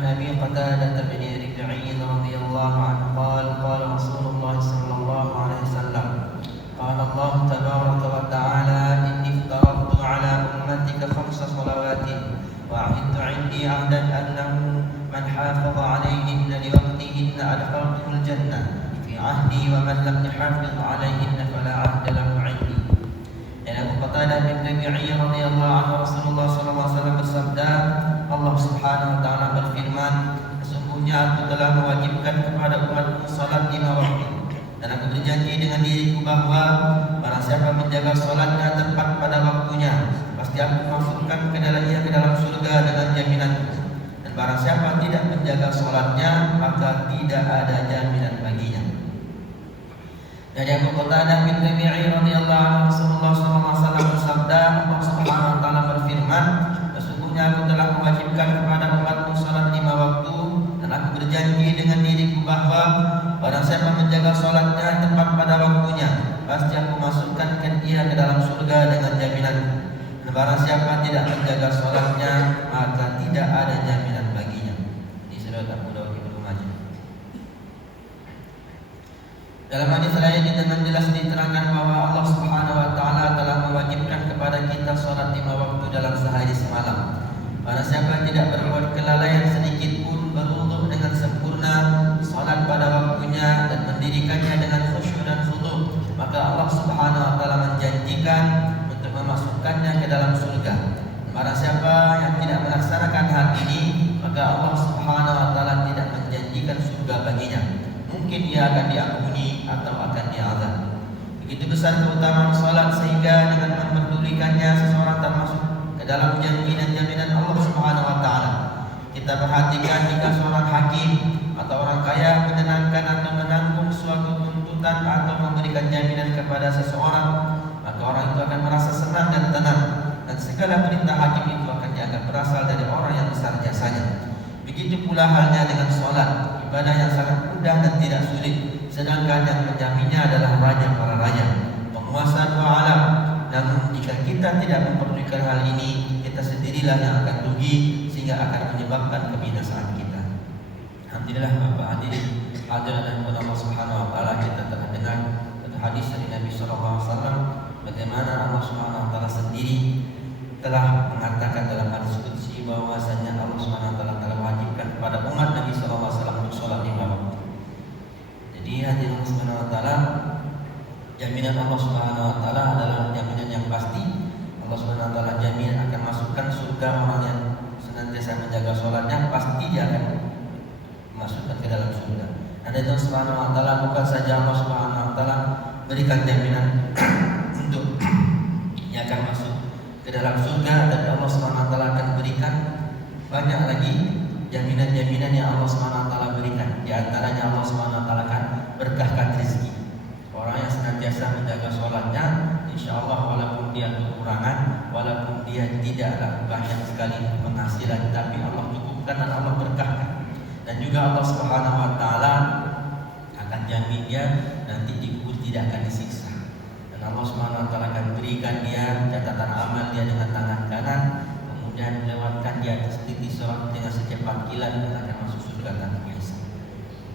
عن أبي قتادة بن ربيعي رضي الله عنه قال قال رسول الله صلى الله عليه وسلم قال الله تبارك وتعالى إني افترضت على أمتك 5 صلوات وعهدت عندي عهدا أنه من حافظ عليهن لوقتهن أدخلته الجنة في عهدي ومن لم يحافظ عليهن فلا عهد له عندي. Dan Abu Qatadah bin Rabi'i radhiyallahu anhu Rasulullah sallallahu alaihi wasallam bersabda, Allah Subhanahu wa taala berfirman, sesungguhnya aku telah mewajibkan kepada umatku salat 5 waktu. Dan aku berjanji dengan diriku bahwa barang siapa menjaga salatnya tepat pada waktunya, pasti aku masukkan ke dalam surga dengan jaminanku. Dan barang siapa tidak menjaga salatnya, maka tidak ada jaminan baginya. Dari Abu Qatadah bin Rabi'i radhiyallahu anhu Rasulullah sallallahu alaihi wasallam bersabda, Allah Subhanahu wa taala berfirman, sesungguhnya aku telah mewajibkan kepada umatku salat 5 waktu, dan aku berjanji dengan diriku bahwa barang siapa menjaga salatnya tepat pada waktunya, pasti aku masukkan dia ke dalam surga dengan jaminanku. Dan barang siapa tidak menjaga salatnya, maka tidak ada jaminan baginya. Ini surat Abu Dawud Ibnu Majah. Dalam hadis lain dengan jelas diterangkan bahwa Allah Subhanahu wa taala telah mewajibkan kepada kita salat 5 waktu dalam sehari semalam. Barang siapa tidak berbuat kelalaian sedikit pun, berwudu dengan sempurna, salat pada waktunya dan mendirikannya dengan khusyuk dan khudu', maka Allah Subhanahu wa taala menjanjikan untuk memasukkannya ke dalam surga. Barang siapa yang tidak melaksanakan hal ini, maka Allah Subhanahu wa taala tidak menjanjikan surga baginya. Mungkin ia akan diampuni atau akan diazab. Begitu besar keutamaan salat sehingga dengan memperdulikannya seseorang termasuk ke dalam janji dan jaminan Allah Subhanahu wa taala. Kita perhatikan jika seorang hakim atau orang kaya menenangkan atau menanggung suatu tuntutan atau memberikan jaminan kepada seseorang, maka orang itu akan merasa senang dan tenang, dan segala perintah hakim itu akan dianggap berasal dari orang yang besar jasanya. Begitu pula halnya dengan salat, ibadah yang sangat mudah dan tidak sulit, sedangkan yang menjaminnya adalah raja para raja, penguasa 2 alam. Namun jika kita tidak memperdulikan hal ini, kita sendirilah yang akan rugi sehingga akan menyebabkan kebinasaan kita. Alhamdulillah Bapak hadirin dan Allah Subhanahu wa taala, kita telah dengar satu hadis dari Nabi sallallahu alaihi wasallam bagaimana Allah Subhanahu wa taala sendiri telah mengatakan dalam hadis qudsi bahwasanya Allah Subhanahu wa taala telah mewajibkan kepada umat Nabi sallallahu alaihi wasallam untuk salat 5 waktu. Jadi hadirin Allah Subhanahu wa taala, jaminan Allah Subhanahu wa taala adalah jaminan yang pasti. Allah Subhanahu wa taala jamin akan masukkan surga orang yang senantiasa menjaga salatnya, pasti dia akan masukkan ke dalam surga. Dan Allah Subhanahu wa taala bukan saja Allah Subhanahu wa taala berikan jaminan untuk dia akan masuk ke dalam surga, dan Allah Subhanahu wa taala akan berikan banyak lagi jaminan-jaminan yang Allah Subhanahu wa taala berikan. Di antaranya Allah Subhanahu wa taala akan berkahkan rezeki. Orang yang senantiasa menjaga sholatnya, insya Allah walaupun dia kekurangan, walaupun dia tidaklah banyak sekali penghasilan, tapi Allah cukupkan dan Allah berkahkan. Dan juga Allah Subhanahu wa taala akan jamin dia nanti di kubur tidak akan disiksa. Dan Allah Subhanahu wa taala akan berikan dia catatan amal dia dengan tangan kanan, kemudian melewatkan dia atas titik sirat dengan secepat kilat dan akan masuk surga tanpa hisab.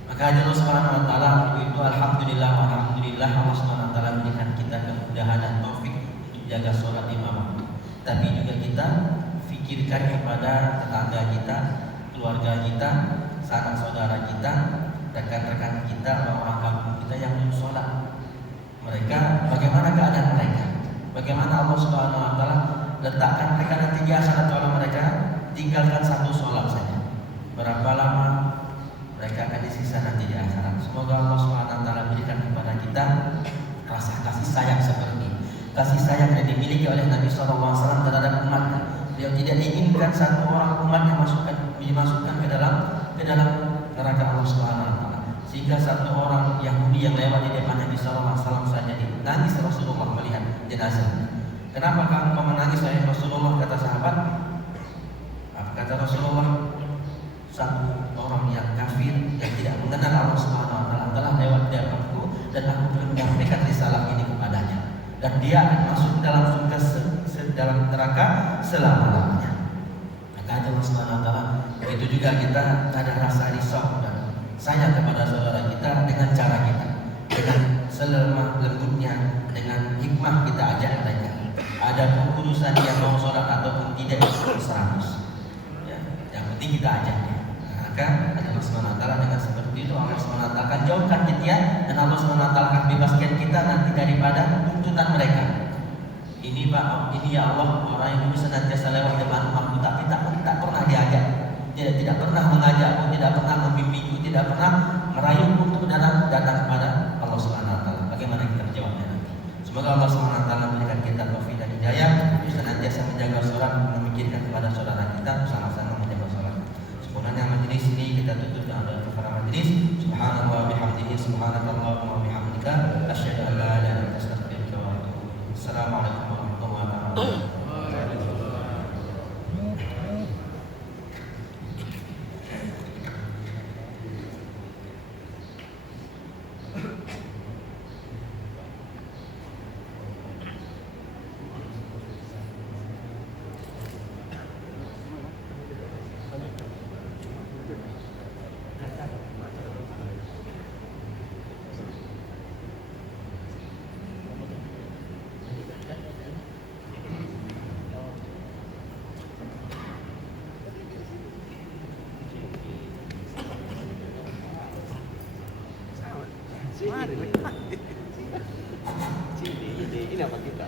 Maka Allah Subhanahu wa taala itu alhamdulillah Allah Subhanahu wa taala berikan kita kemudahan dan taufik untuk jaga sholat 5 waktu. Tapi juga kita fikirkan kepada tetangga kita, keluarga kita, sanak saudara kita, rekan-rekan kita, orang-orang kampung kita yang belum sholat. Mereka, bagaimana keadaan mereka? Bagaimana Allah Subhanahu wa taala letakkan mereka nanti di akhirat kalau mereka tinggalkan 1 sholat saja? Berapa lama mereka akan disiksa nanti di akhirat? Semoga Allah Subhanahu wa taala berikan kepada kita rasa kasih sayang seperti kasih sayang yang dimiliki oleh Nabi sallallahu alaihi wasallam terhadap umatnya. Beliau tidak inginkan satu orang umatnya dimasukkan ke dalam neraka Allah Subhanahu wa taala. Sehingga satu orang Yahudi yang lewat di depan Nabi sallallahu alaihi wasallam saja nangis Rasulullah melihat jenazah. Kenapa kamu menangis wahai Rasulullah? Kata sahabat. Kata Rasulullah, satu orang yang kafir yang tidak mengenal Allah Subhanahu wa taala telah lewat di depanku dan aku belum menyampaikan risalah ini kepadanya, dan dia akan masuk dalam surga dalam neraka selama-lamanya. Maka Allah Subhanahu wa taala. Begitu juga kita ada rasa risau dan sayang kepada saudara kita dengan cara kita, dengan selemah lembutnya, dengan hikmah kita ajak mereka. Ada urusan dia mau sholat ataupun tidak 100. Ya, yang penting kita ajaknya. Maka Allah Subhanahu wa taala dengan seperti itu Allah Subhanahu wa taala akan jauhkan kita dan Allah Subhanahu wa taala akan bebaskan kita nanti daripada tuntutan mereka. Ini Pak, ini ya Allah, orang yang dulu senantiasa lewat depan rumahku tapi tak pernah diajak, tidak pernah mengajakku, tidak pernah membimbingku, tidak pernah merayuku untuk datang kepada Allah Subhanahu wa taala. Bagaimana kita menjawabnya nanti? Semoga Allah Subhanahu wa taala memberikan kita taufik dan hidayah bisa senantiasa menjaga sholat, memikirkan kepada saudara kita, sama-sama menjaga sholat. Sempurnanya majelis ini kita tutup dengan doa kepada majelis. Subhanallah wa bihamdihi, subhanakallahumma wa bihamdika, asyhadu an la ilaha illa anta, astaghfiruka wa atubu ilaik. Assalamualaikum warahmatullahi wabarakatuh.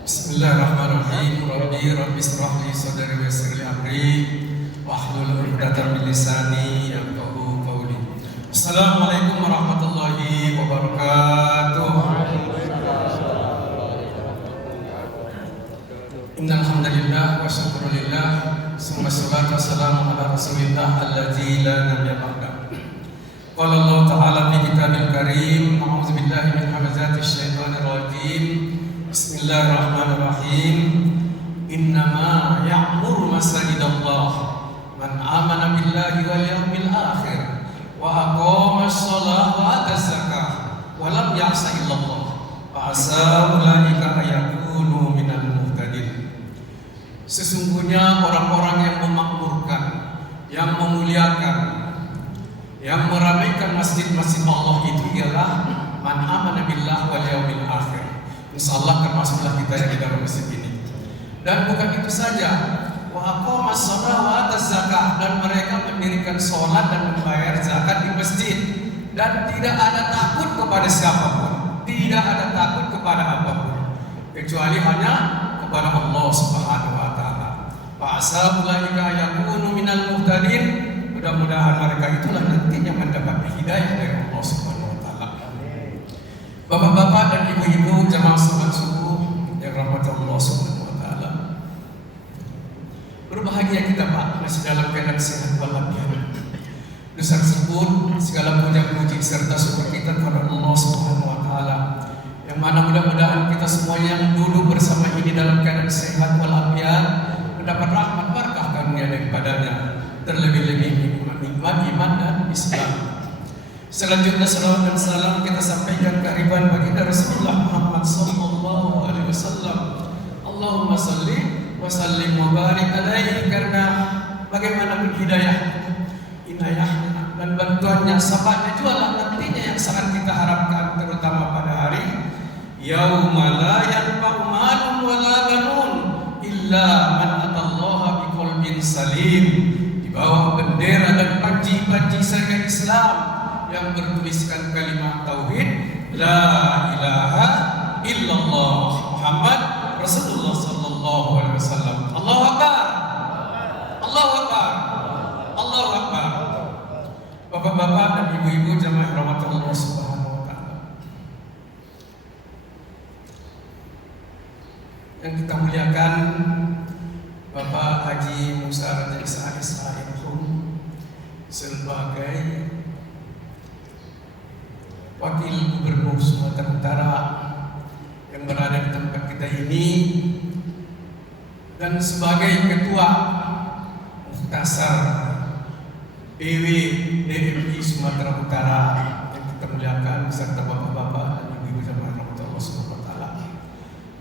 Bismillahirrahmanirrahim. Rabbi ishrah li sadri wa yassir li amri wahlul 'uqdatam min lisani yafqahu qawli. Assalamualaikum warahmatullahi wabarakatuh. Innal hamdalillah wa syukrulillah, summa sholatu wassalamu ala rasulillah alladzi la nabiyya ba'da. Qala Allah ta'ala fi kitabil karim, a'udzu billahi min hamazatish syaitonir rajim. Bismillahirrahmanirrahim. Innama ya'muru masajidallah man amana billahi wal yawmil akhir wa aqama as-shalah wa ata zakah wa lam ya'sa illallah fa asa ulaika ayakunu minal muhtadin. Sesungguhnya orang-orang yang memakmurkan, yang memuliakan, yang meramaikan masjid-masjid Allah itu ialah man amana billah wal yawmil akhir. Insyaallah termasuklah kita yang di dalam masjid ini. Dan bukan itu saja, wa aqamas shalah wa ataz zakah, dan mereka mendirikan sholat dan membayar zakat di masjid, dan tidak ada takut kepada siapapun, tidak ada takut kepada apapun kecuali hanya kepada Allah Subhanahu wa taala. Fa asa ulaika yakunu minal muhtadin. Mudah-mudahan mereka itulah nantinya mendapat hidayah dari Allah Subhanahu wa taala. Bapak-bapak dan ibu-ibu jamaah salat subuh yang rahmat Allah Subhanahu wa taala. Berbahagia kita Pak, masih dalam keadaan sehat walafiat. Dosa tersebut segala puja-puji serta syukur kita kepada Allah Subhanahu wa taala. Yang mana mudah-mudahan kita semuanya yang dulu bersama ini dalam keadaan sehat walafiat mendapat rahmat berkah karunia daripadanya, terlebih-lebih nikmat iman dan Islam. Selanjutnya salawat dan salam kita sampaikan kehadiran baginda Rasulullah Muhammad sallallahu alaihi wasallam. Allahumma shalli wa sallim wa barik alaihi, karena bagaimanapun hidayah, inayah dan bantuannya, sahabatnya jualah nantinya yang sangat kita harapkan, terutama pada hari yauma la yanfa'u malun wa la banun illa man atallaha biqalbin salim, di bawah bendera dan panji-panji syariat Islam yang bertuliskan kalimat tauhid la ilaha illallah Muhammad Rasulullah sallallahu alaihi wasallam. Allahu akbar. Allahu akbar. Allahu akbar. Bapak-bapak dan ibu-ibu jamaah rahmat Allah Subhanahu wa taala. Yang kita muliakan Bapak Haji Musa Raja Isa sebagai Wakil Gubernur Sumatera Utara yang berada di tempat kita ini, dan sebagai Ketua Muhtasar DW DMI Sumatera Utara yang kita muliakan, beserta bapak-bapak dan ibu-ibu jamaah rahmatullah subhanahu wa ta'ala.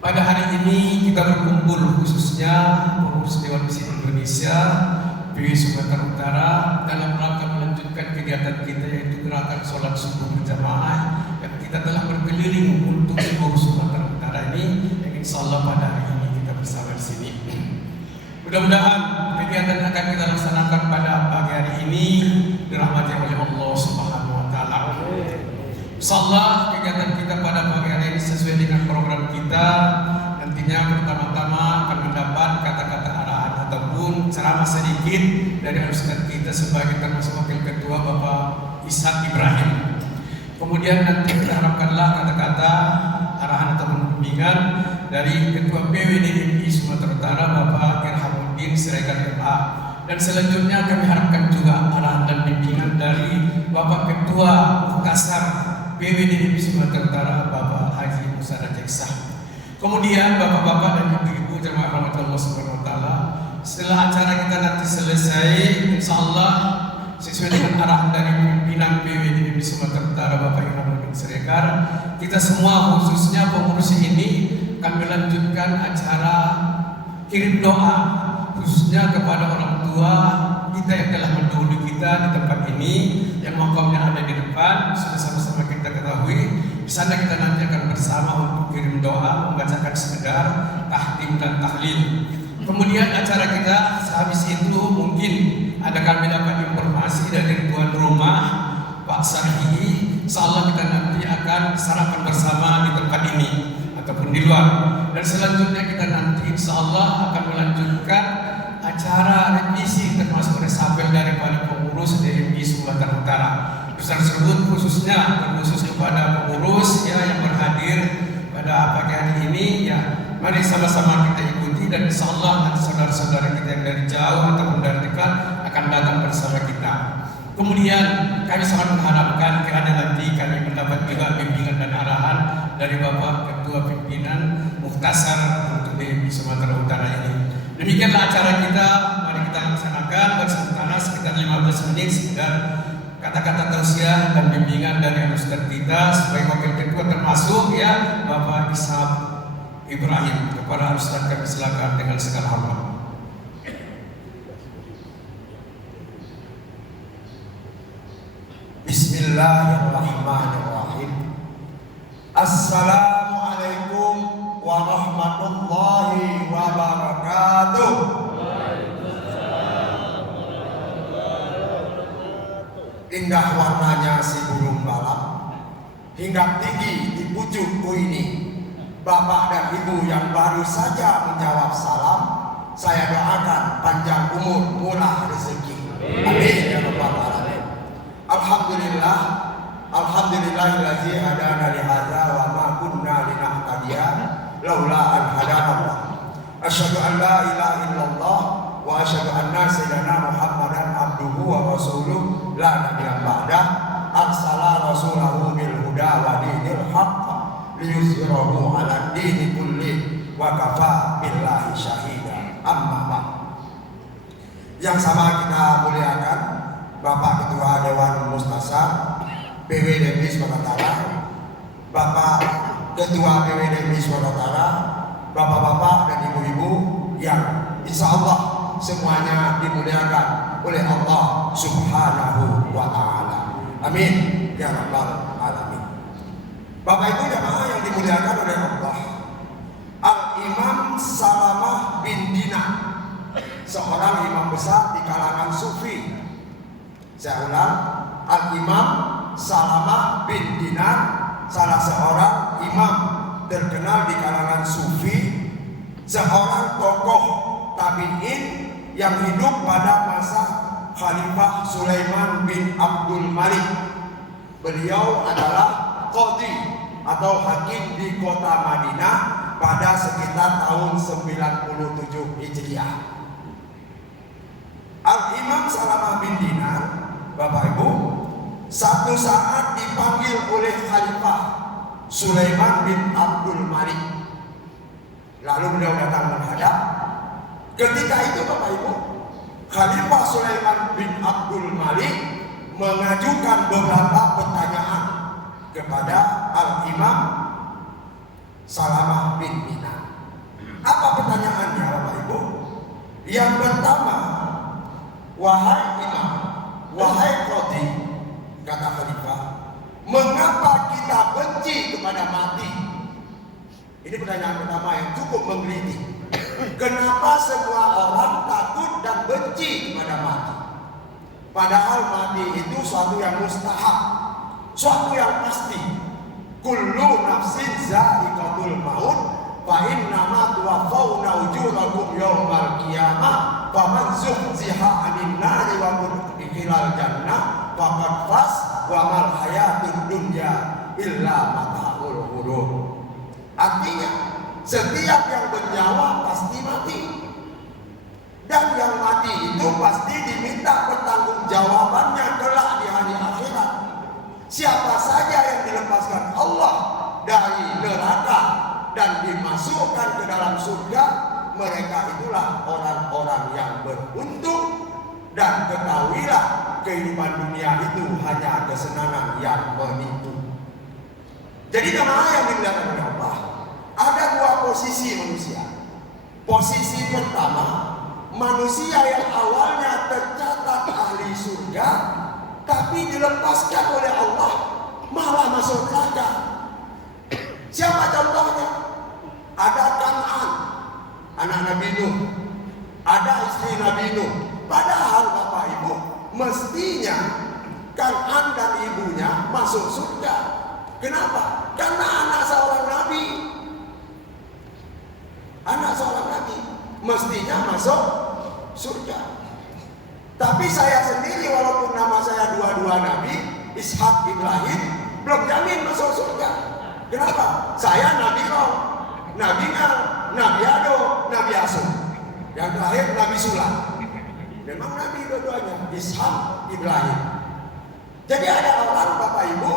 Pada hari ini kita berkumpul khususnya pengurus Dewan Masjid Indonesia PW Sumatera Utara dalam rangka melanjutkan kegiatan kita yaitu gerakan sholat subuh berjamaah yang kita telah berkeliling untuk seluruh Sumatera Utara ini, yang insya Allah pada hari ini kita bersama di sini. Mudah-mudahan kegiatan yang akan kita laksanakan pada pagi hari ini dirahmati oleh Allah Subhanahu Wa Taala. Insyaallah kegiatan kita pada pagi hari ini sesuai dengan program kita. Nantinya pertama-tama akan mendapat kata-kata arahan ataupun ceramah sedikit dari ustaz kita sebagai termasuk wakil ketua Bapak Ishak Ibrahim. Kemudian nanti kita harapkanlah kata-kata arahan ataupun bimbingan dari Ketua PWDMI Sumatera Utara Bapak Irhamuddin Siregar MA. Dan selanjutnya kami harapkan juga arahan dan bimbingan dari Bapak Ketua Muhtasar PWDMI Sumatera Utara Bapak Haji Musa Rajeksah. Kemudian bapak-bapak dan ibu-ibu jemaah rahmatullah subhanahu wa ta'ala, setelah acara kita nanti selesai, insyaallah sesuai dengan arahan dari pimpinan PWDMI Sumatera Utara Bapak Irhamuddin Siregar, kita semua khususnya pengurus ini akan melanjutkan acara kirim doa khususnya kepada orang tua kita yang telah mendahului kita di tempat ini, yang makamnya ada di depan, sudah sama-sama kita ketahui. Di sana kita nanti akan bersama untuk kirim doa, membacakan sekedar tahtim dan tahlil. Kemudian acara kita sehabis itu mungkin ada kami dapat informasi dari tuan rumah Pak Sarhi. Insyaallah kita nanti akan sarapan bersama di tempat ini ataupun di luar. Dan selanjutnya kita nanti insyaallah akan melanjutkan acara revisi termasuk resapel daripada pengurus DMI Sumatera Utara. Besar tersebut khususnya terkhusus kepada pengurus ya yang berhadir pada pagi hari ini ya, mari sama-sama kita ikuti dan insyaallah nanti saudara-saudara kita yang dari jauh ataupun dari dekat akan datang bersama kita. Kemudian kami sangat mengharapkan kiranya nanti kami mendapat juga bimbingan dan arahan dari Bapak Ketua Pimpinan Muhtasar untuk DMI Sumatera Utara ini. Demikianlah acara kita, mari kita laksanakan sementara sekitar 15 menit sekedar kata-kata tausiah dan bimbingan dari ustaz kita sebagai wakil ketua termasuk ya Bapak Ishak Ibrahim. Kepada ustaz kami silakan dengan segala hormat. Bismillahirrahmanirrahim. Assalamualaikum warahmatullahi wabarakatuh. Indah warnanya si burung balap, hingga tinggi di pucukku ini. Bapak dan ibu yang baru saja menjawab salam, saya doakan panjang umur, murah rezeki. Amin ya rabbal alamin. Alhamdulillah, alhamdulillahillazi hadana li hadza wa ma kunna linahtadiya laula an hadana Allah. Asyhadu an la ilaha illallah wa asyhadu anna sayyidina Muhammadan abduhu wa rasuluh la nabiyya ba'da. Arsala rasulahu bil huda wa dinil haqq liyuzhirahu 'ala dini kulli wa kafa billahi syahida. Amma ba'd. Yang sama kita muliakan Bapak Ketua Dewan Mustasar PWDMI Sumatera Utara, Bapak Ketua PWDMI Sumatera Utara, bapak-bapak dan ibu-ibu yang insya Allah semuanya dimuliakan oleh Allah Subhanahu wa Ta'ala. Amin ya rabbal alamin. Bapak ibu jamaah yang dimuliakan oleh Allah, Al-Imam Salamah bin Dinar, seorang imam besar di kalangan sufi. Saya ulang, Al-Imam Salamah bin Dinar, salah seorang imam terkenal di kalangan sufi, seorang tokoh tabi'in yang hidup pada masa Khalifah Sulaiman bin Abdul Malik. Beliau adalah qadhi atau hakim di kota Madinah pada sekitar tahun 97 Hijriah. Al-Imam Salamah bin Dinar, Bapak Ibu, satu saat dipanggil oleh Khalifah Sulaiman bin Abdul Malik. Lalu beliau datang menghadap. Ketika itu Bapak Ibu, Khalifah Sulaiman bin Abdul Malik mengajukan beberapa pertanyaan kepada Al-Imam Salamah bin Dinar. Apa pertanyaannya Bapak Ibu? Yang pertama, wahai imam, wahai qadhi, kata khalifah, mengapa kita benci kepada mati? Ini pertanyaan pertama yang cukup menggelitik. Kenapa semua orang takut dan benci kepada mati? Padahal mati itu suatu yang mustahab, suatu yang pasti. Kullu nafsin za'iqatul maut, fa innama tuwaffawna ujurakum yaumal qiyamah, faman zuhziha 'anil nari wa udkhilal jannah faqad faz wa mal hayatud dunya illa mata'ul ghurur. Artinya, setiap yang bernyawa pasti mati. Dan yang mati itu pasti diminta pertanggungjawabannya kelak di hari akhirat. Siapa saja yang dilepaskan Allah dari neraka dan dimasukkan ke dalam surga, mereka itulah orang-orang yang beruntung. Dan ketahuilah, kehidupan dunia itu hanya kesenangan yang menipu. Jadi jemaah yang dimuliakan oleh Allah, ada dua posisi manusia. Posisi pertama, manusia yang awalnya tercatat ahli surga, tapi dilepaskan oleh Allah malah masuk neraka. Siapa contohnya? Ada Kan'an, anak Nabi Nuh, ada istri Nabi Nuh. Padahal bapak ibu mestinya Kan'an dan ibunya masuk surga. Kenapa? Karena anak seorang nabi. Anak seorang nabi mestinya masuk surga. Tapi saya sendiri, walaupun nama saya dua-dua nabi, Ishak, Ibrahim, belum jamin masuk surga. Kenapa? Saya Nabi Nuh, Nabi Nuh, Nabi Ado, Nabi Asum. Yang terakhir Nabi Sulam. Memang nabi dua-duanya, Ishak, Ibrahim. Jadi ada orang bapak ibu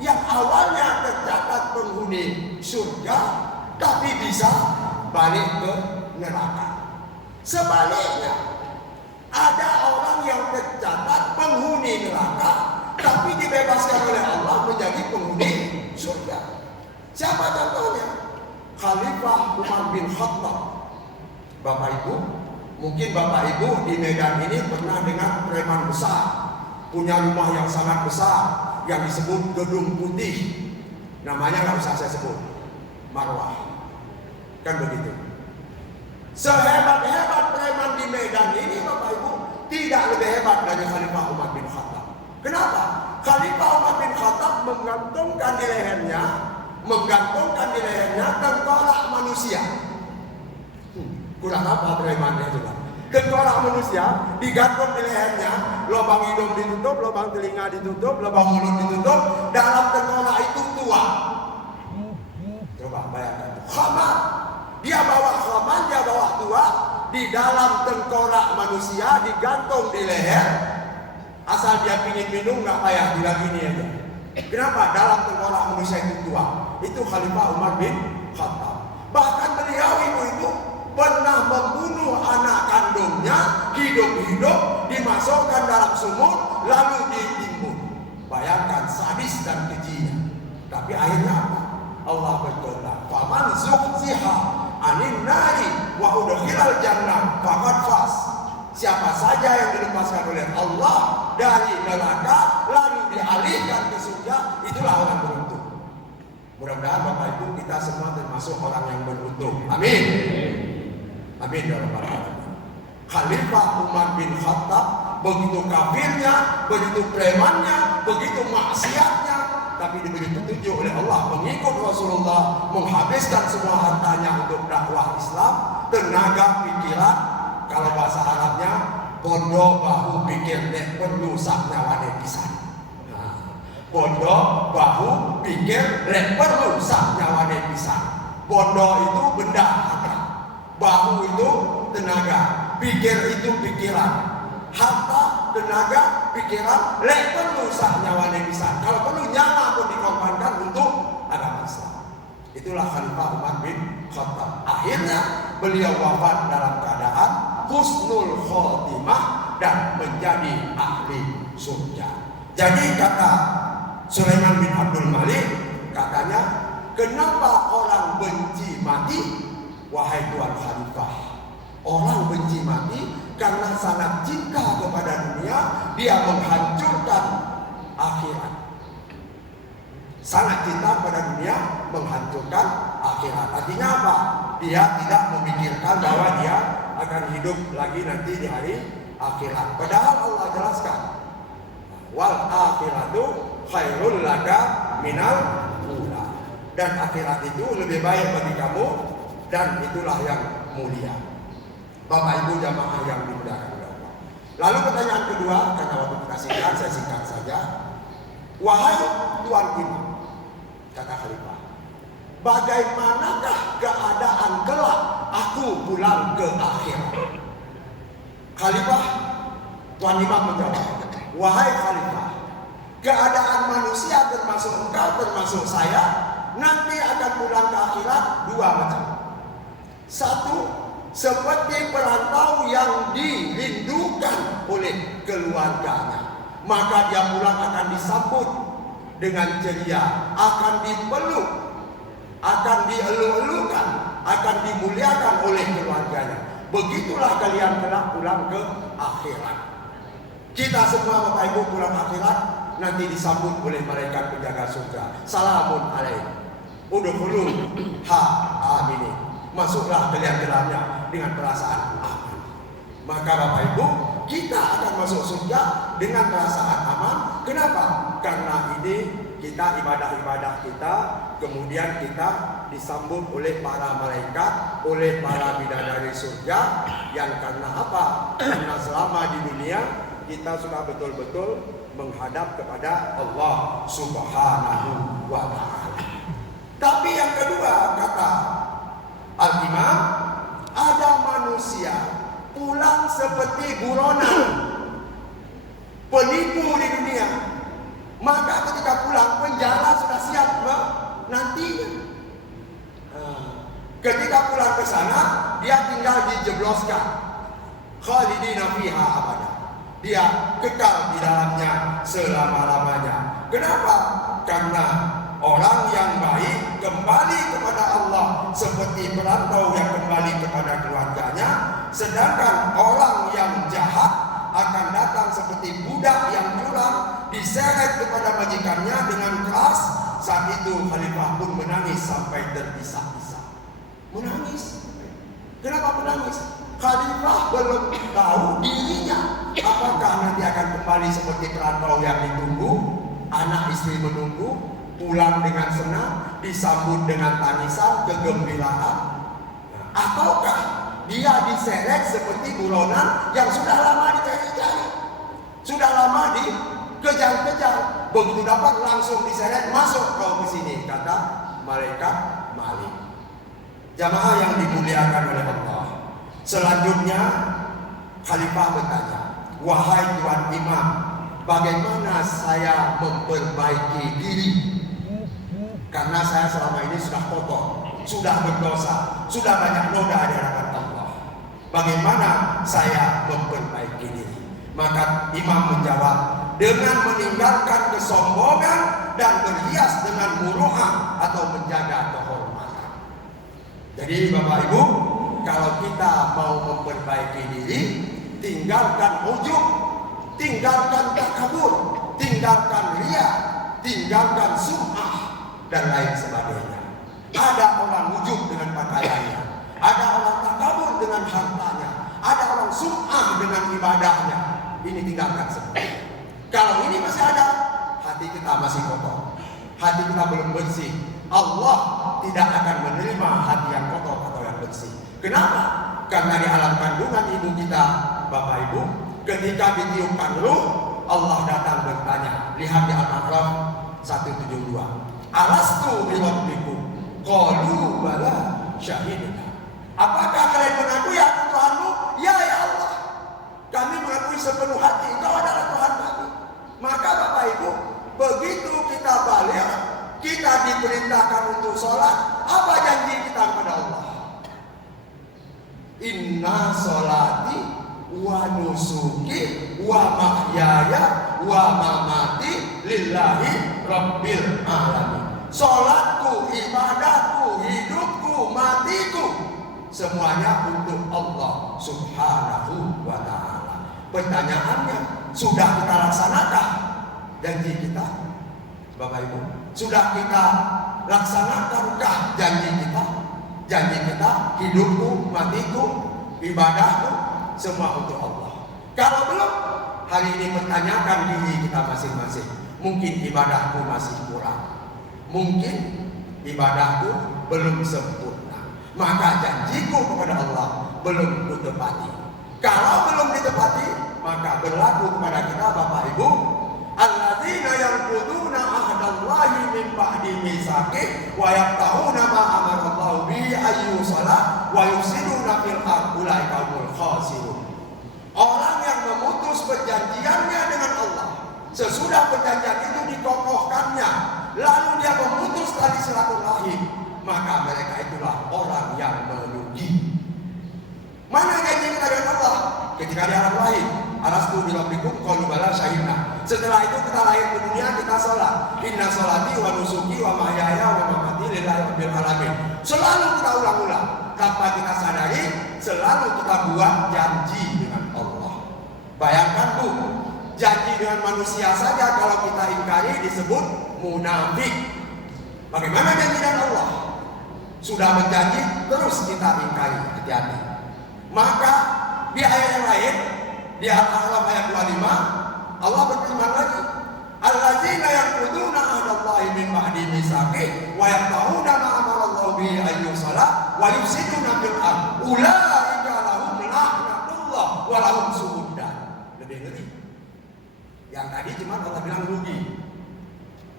yang awalnya tercatat penghuni surga, tapi bisa balik ke neraka. Sebaliknya, ada orang yang tercatat penghuni neraka, tapi dibebaskan oleh Allah menjadi penghuni surga. Siapa contohnya? Khalifah Umar bin Khattab. Bapak ibu, mungkin bapak ibu di Medan ini pernah dengar preman besar, punya rumah yang sangat besar, yang disebut Gedung Putih. Namanya nggak usah saya sebut, Marwah. Kan begitu. Sehebat-hebat preman di Medan ini bapak ibu, tidak lebih hebat dari Khalifah Umar bin Khattab. Kenapa? Khalifah Umar bin Khattab menggantungkan di lehernya tengkorak manusia. Kurang apa premannya juga? Tengkorak manusia digantung di lehernya, lubang hidung ditutup, lubang telinga ditutup, lubang mulut ditutup. Dalam tengkorak itu tua. Coba bayangkan, khamar. Dia bawa khamar, dia bawa tua. Di dalam tengkorak manusia digantung di leher. Asal dia pingin minum nggak payah, bilang gini aja. Kenapa? Dalam tengkorak manusia itu tua. Itu Khalifah Umar bin Khattab. Bahkan beliau itu pernah membunuh anak kandungnya hidup-hidup, dimasukkan dalam sumur lalu ditimbun. Bayangkan sadis dan kejinya. Tapi akhirnya apa? Allah berkata, "Faman zuhziha 'anil nari wa udkhilal jannah faqad faz." Siapa saja yang dilepaskan oleh Allah dari neraka lalu dialihkan ke surga, itulah orang beruntung. Mudah-mudahan Bapak Ibu kita semua termasuk orang yang beruntung. Amin. Amin ya rabbal alamin. Khalifah Umar bin Khattab begitu kafirnya, begitu premannya, begitu maksiatnya, tapi diberi petunjuk oleh Allah mengikut Rasulullah, menghabiskan semua hartanya untuk dakwah Islam, tenaga, pikiran, kalau bahasa Arabnya bondo bahu pikir nek perlu sak nyawane pisan. Bondo bahu pikir nek perlu sak nyawane pisan. Bondo itu benda harta, bahu itu tenaga, pikir itu pikiran, harta, tenaga, pikiran, nek perlu sak nyawane pisan. Kalau perlu nyawa pun dikorbankan untuk agama Islam. Itulah Khalifah Umar bin Khattab. Akhirnya beliau wafat dalam keadaan husnul khotimah dan menjadi ahli surga. Jadi kata Sulaiman bin Abdul Malik, katanya, kenapa orang benci mati? Wahai Tuan Khalifah, Orang benci mati karena sangat cinta kepada dunia, dia menghancurkan akhirat. Sangat cinta pada dunia, menghancurkan akhirat. Artinya apa? Dia tidak memikirkan bahwa dia akan hidup lagi nanti di hari akhirat. Padahal Allah jelaskan, wal akhiratu khairul laka minal ula. Dan akhirat itu lebih baik bagi kamu, dan itulah yang mulia. Bapak Ibu jamaah yang dimuliakan oleh Allah. Lalu pertanyaan kedua, karena waktu kita singkat, saya singkat saja. Wahai Tuan Imam, kata Khalifah, bagaimanakah keadaan kelak aku pulang ke akhirat? Khalifah, Tuan Imam menjawab, wahai Khalifah, keadaan manusia termasuk engkau, termasuk saya, nanti akan pulang ke akhirat dua macam. Satu, seperti perantau yang dirindukan oleh keluarganya, maka dia pulang akan disambut dengan ceria, akan dipeluk, akan dielu-elukan, akan dimuliakan oleh keluarganya. Begitulah kalian kelak pulang ke akhirat. Kita semua Bapak Ibu pulang akhirat nanti disambut oleh malaikat penjaga surga. Salamun alaikum. Udkhulul ha aminin. Masuklah kalian ke dalamnya dengan perasaan aman. Maka Bapak Ibu, kita akan masuk surga dengan perasaan aman. Kenapa? Karena ini kita ibadah-ibadah kita, kemudian kita disambut oleh para malaikat, oleh para bidadari surga. Yang karena apa? Karena selama di dunia kita sudah betul-betul menghadap kepada Allah Subhanahu wa ta'ala. Tapi yang kedua, kata Al-Imam, ada manusia pulang seperti buronan, penipu di dunia. Maka ketika pulang, penjara sudah siap nantinya. Ketika pulang ke sana, dia tinggal dijebloskan. Khalidina fiha abada. Dia kekal di dalamnya selama-lamanya. Kenapa? Karena orang yang baik kembali kepada Allah seperti perantau yang kembali kepada keluarganya, sedangkan orang yang jahat akan datang seperti budak yang curang, diseret kepada majikannya dengan keras. Saat itu Khalifah pun menangis sampai terpisah-pisah. Menangis. Kenapa menangis? Khalifah belum tahu dirinya apakah nanti akan kembali seperti perantau yang ditunggu, anak istri menunggu, pulang dengan senang, disambut dengan tangisan, kegembiraan, ataukah dia diseret seperti buronan yang sudah lama dicari-cari, sudah lama dikejar-kejar, begitu dapat langsung diseret, masuk kau ke sini, kata malaikat Malik. Jamaah yang dimuliakan oleh Allah. Selanjutnya Khalifah bertanya, wahai Tuan Imam, bagaimana saya memperbaiki diri? Karena saya selama ini sudah kotor, sudah berdosa, sudah banyak noda di hadapan Allah. Bagaimana saya memperbaiki diri? Maka Imam menjawab, dengan meninggalkan kesombongan dan berhias dengan muru'ah atau menjaga kehormatan. Jadi Bapak Ibu, kalau kita mau memperbaiki diri, tinggalkan ujub, tinggalkan takabur, tinggalkan riya, tinggalkan sum'ah dan lain sebagainya. Ada orang ujub dengan pakaiannya, ada orang takabur dengan hartanya, ada orang sum'ah dengan ibadahnya. Ini tinggalkan semua. Kalau ini masih ada, hati kita masih kotor, hati kita belum bersih. Allah tidak akan menerima hati yang kotor atau yang bersih. Kenapa? Karena di alam kandungan ibu kita, Bapak Ibu, ketika ditiupkan ruh, Allah datang bertanya. Lihat di Al-A'raf 172. Alastu birabbikum? Qalu bala syahidna. Apakah kalian mengakui aku Tuhanmu? Ya Allah. Kami mengakui sepenuh hati Engkau adalah Tuhan kami. Maka Bapak Ibu, begitu kita balik, kita diperintahkan untuk sholat, apa janji kita kepada Allah? Inna sholati wa nusuki wa mahyaya wa mamati lillahi rabbil alamin. Sholatku, ibadahku, hidupku, matiku semuanya untuk Allah Subhanahu wa ta'ala. Pertanyaannya, sudah kita laksanakan janji kita? Bapak Ibu, sudah kita laksanakankah janji kita? Janji kita, hidupku, matiku, ibadahku, semua untuk Allah. Kalau belum, hari ini pertanyakan diri kita masing-masing. Mungkin ibadahku masih kurang, mungkin ibadahku belum sempurna, maka janjiku kepada Allah belum kutepati. Kalau belum ditepati, maka berlaku kepada kita Bapak Ibu, alladzina yanquduna ahdallahi min ba'di mitsaqih wa yaqta'una ma amarallahu bi ayyusala wa yufsiduna fil ardi ulaika humul khasirun. Orang yang memutus perjanjiannya dengan Allah sesudah perjanjian itu dikokohkannya, lalu dia memutus tali silaturahim, maka mereka itulah orang yang merugi. Mana janji kita dengan Allah? Ketika di alam lahir, alastu birabbikum qalu bala syahidna. Setelah itu kita lahir ke dunia, kita sholat. Inna sholati wa nusuki wa mahyaya wa mamati lillahi rabbil alamin. Selalu kita ulang-ulang. Tanpa kita sadari, selalu kita buat janji dengan Allah. Bayangkan Bu, janji dengan manusia saja kalau kita ingkari disebut munafik. Bagaimana janji dengan Allah? Sudah berjanji, terus kita ingkari. Hati-hati. Maka di ayat yang lain, di Al-A'raf ayat 25, Allah berfirman lagi, alladzina yanquduna ahdallahi min ba'di mitsaqih wa yaqta'una ma amarallahu bihi ayyusala wa yufsiduna fil ardi ulaika lahum la'natullah wa lahum su'udan. Lebih ngeri. Yang tadi cuma Allah bilang rugi.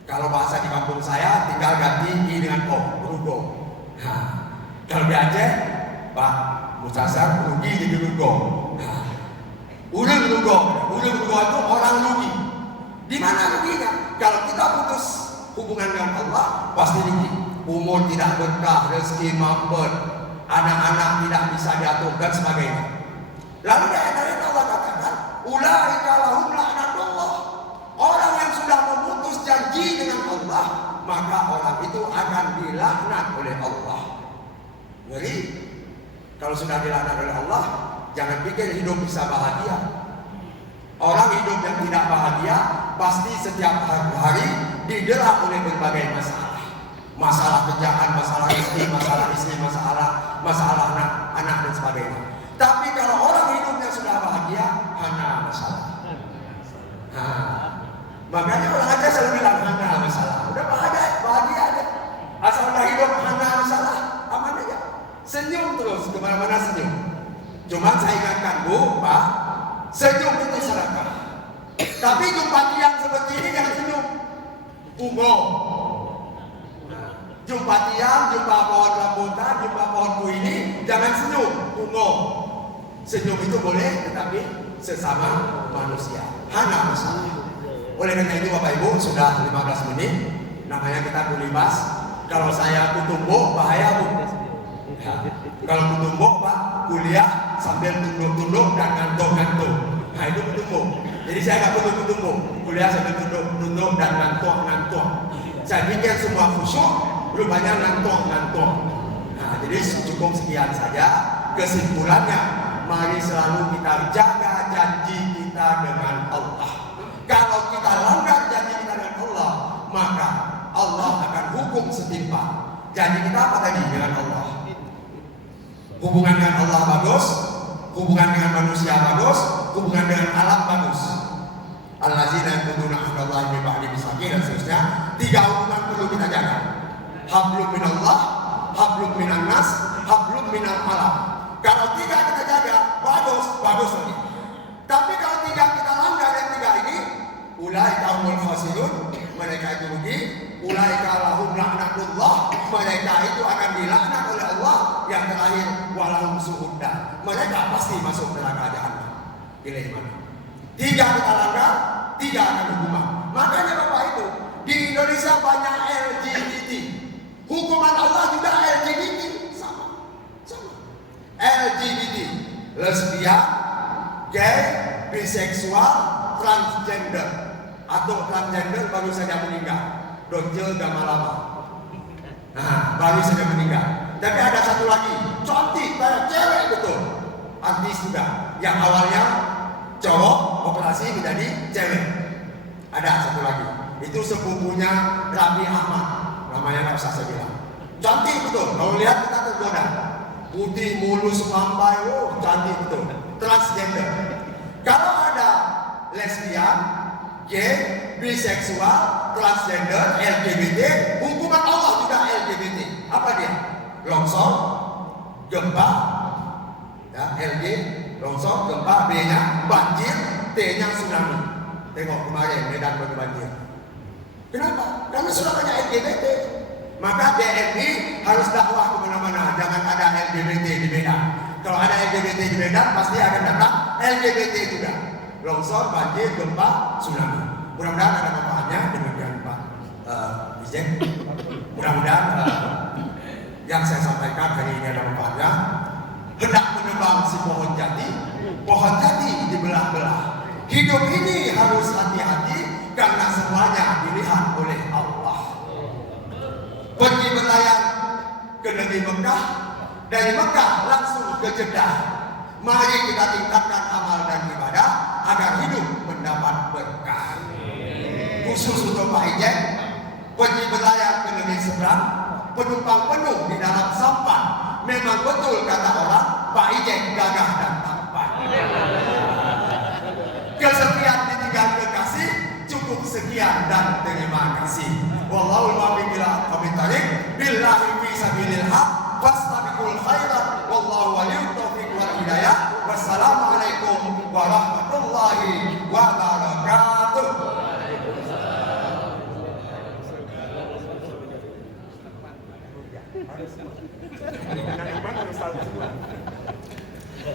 Kalau bahasa di kampung saya tinggal ganti I dengan O, rugo. Nah, kalau di Aceh, Pak Musasar rugi jadi rugo. Ulun rugo itu orang rugi. Di mana ruginya? Kalau kita putus hubungan dengan Allah, pasti rugi. Umur tidak berkah, rezeki mampet, anak-anak tidak bisa diatur dan sebagainya. Lalu di ayat lain Allah katakan, ulaika lahum la'natullah. Orang yang sudah memutus janji dengan Allah, maka orang itu akan dilaknat oleh Allah. Ngeri. Kalau sudah dilaknat oleh Allah, jangan pikir hidup bisa bahagia. Orang hidup yang tidak bahagia pasti setiap hari didera oleh berbagai masalah. Masalah kerjaan, masalah istri, masalah anak dan sebagainya. Tapi kalau orang hidupnya sudah bahagia, hana masalah. Makanya orang aja selalu bilang hana masalah. Udah bahagia aja. Asal udah hidup hana masalah, aman aja. Senyum terus, kemana-mana senyum. Cuma saya ingatkan Bu, Pak, senyum itu sedekah. Tapi jumpa tiang seperti ini jangan senyum. Ungo. Jumpa tiang, jumpa pohon rambutan, jumpa pohon bu ini, jangan senyum. Ungo. Senyum itu boleh, tetapi sesama manusia. Hana masalah. Oleh karena itu Bapak Ibu, sudah 15 menit. Namanya kita kulibas. Kalau saya kutumbuh, bahaya Bu. Ya. Kalau kutumbuk Pak, kuliah sambil tunduk-tunduk dan ngantuk-ngantuk. Nah itu kutumbuk. Jadi saya nggak butuh kutumbuk. Kuliah sambil tunduk-tunduk dan ngantuk-ngantuk. Saya pikir semua khusyuk, rupanya ngantuk-ngantuk. Nah jadi cukup sekian saja. Kesimpulannya, mari selalu kita jaga janji kita dengan Allah. Kalau kita langgar janji kita dengan Allah, maka Allah akan hukum setimpal. Janji kita apa tadi dengan Allah? Hubungan dengan Allah bagus, hubungan dengan manusia bagus, hubungan dengan alam bagus. Alladzina yanquduna ahdallahi min ba'di mitsaqih dan seterusnya. 3 hubungan perlu kita jaga. Hablum minallah, hablum minan nas, hablum minal alam. Kalau 3 kita jaga, bagus lagi. Tapi kalau 3 kita langgar yang 3 ini, ulaika humul khasirun, mereka itu rugi. Ulaika lahum la'natullah, mereka itu akan dilaknat oleh Allah. Yang terakhir, walahum su'udan, mereka pasti masuk neraka jahanam. Pilih mana? 3 kita langgar, 3 akan hukuman. Makanya Bapak itu di Indonesia banyak LGBT. Hukuman Allah juga LGBT, sama. LGBT, lesbian, gay, biseksual, transgender. Atau transgender baru saja meninggal. Dojel gama lama. Nah, baru saja meninggal. Tapi ada satu lagi, cantik kayak cewek betul. Artis juga. Yang awalnya cowok operasi menjadi cewek. Ada satu lagi. Itu sepupunya Raffi Ahmad. Namanya nggak usah saya bilang. Cantik betul. Kalau lihat kita tergoda. Putih, mulus, lambai, cantik betul. Transgender. Kalau ada lesbian, gay, biseksual, transgender, LGBT, hukuman Allah juga LGBT. Apa dia? Longsor, gempa, ya, LG, longsor, gempa, B-nya banjir, T-nya tsunami. Tengok kemarin Medan banjir. Kenapa? Karena sudah banyak LGBT. Maka DMI harus dakwah kemana-mana. Jangan ada LGBT di Medan. Kalau ada LGBT di Medan, pasti akan datang LGBT juga. Longsor, banjir, gempa, tsunami. Mudah-mudahan ada manfaatnya. Demikian Pak Izek. Mudah-mudahan yang saya sampaikan hari ini ada manfaatnya. Hendak menebang si pohon jati dibelah-belah. Hidup ini harus hati-hati karena semuanya dilihat oleh Allah. Pergi berlayar ke negeri Mekah, dari Mekah langsung ke Jeddah. Mari kita tingkatkan amal dan ibadah agar hidup mendapat berkah. Khusus untuk Pak Ijek, pergi berlayar ke negeri seberang, penumpang penuh di dalam sampan. Memang betul kata orang, Pak Ijek gagah dan tampan. Kesekian ditinggal kekasih, cukup sekian dan terima kasih. Wallahul muwaffiq ila aqwamit thoriq. Billahi fi sabilil haq. Fastabiqul khairat. Wallahu waliyut taufiq wal hidayah. Wassalamualaikum warahmatullahi wabarakatuh.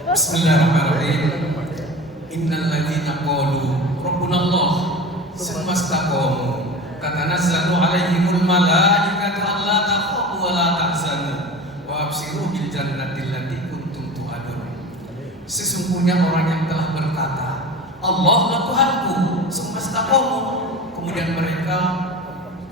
Bismillahirrahmanirrahim. Innal ladzina qalu rabbuna Allah tsumma istaqamu tatanazzalu 'alaihimul malaikatu alla takhafu wa la tahzanu wa abshiru bil jannati allati kuntum tu'adun. Sesungguhnya orang yang telah berkata, Allahlah Tuhanku, tsumma istaqamu, kemudian mereka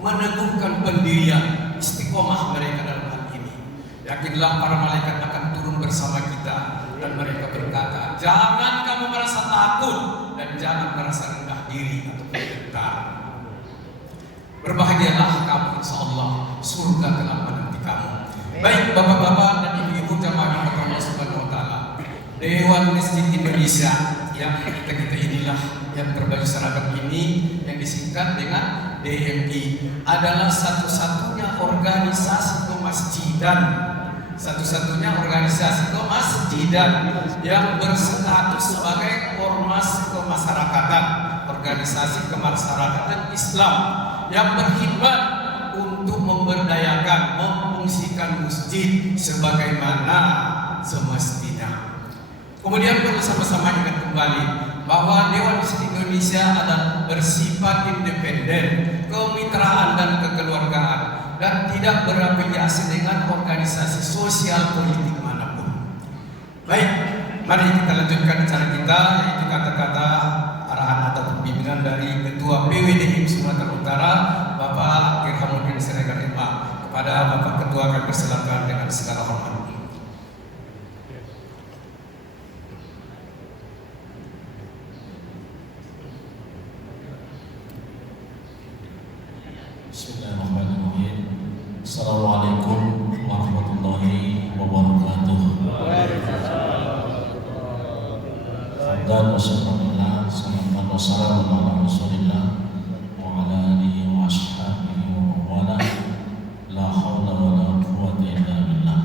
meneguhkan pendirian, istiqomah mereka dalam hal ini. Yakinlah para malaikat akan turun bersama kita. Dan mereka berkata, jangan kamu merasa takut dan jangan merasa rendah diri atau gentar. Berbahagialah kamu, insya Allah surga telah menanti kamu. Baik bapak-bapak dan ibu-ibu jamaah Allah Subhanahu Wa Taala, Dewan Masjid Indonesia yang kita inilah yang berbaju seragam ini yang disingkat dengan DMI adalah satu-satunya organisasi kemasjidan. Satu-satunya organisasi kemasjidan yang berstatus sebagai ormas kemasyarakatan, organisasi kemasyarakatan Islam yang berkhidmat untuk memberdayakan, memfungsikan masjid sebagaimana semestinya. Kemudian perlu sama-sama ingat kembali bahwa Dewan Masjid Indonesia adalah bersifat independen, kemitraan dan kekeluargaan, dan tidak berafiliasi dengan organisasi sosial politik manapun. Baik, mari kita lanjutkan acara kita, yaitu kata-kata arahan atau pimpinan dari Ketua PWDI Sumatera Utara, Bapak Irhamuddin Siregar MA. Kepada Bapak Ketua kami persilakan dengan segala hormat. Bismillahirrahmanirrahim. Assalamualaikum warahmatullahi wabarakatuh. Dan wassalamualaikum warahmatullahi wabarakatuh. Wa ala alihi wa ashabihi wa wala. La hawla wa la quwwata illa billah.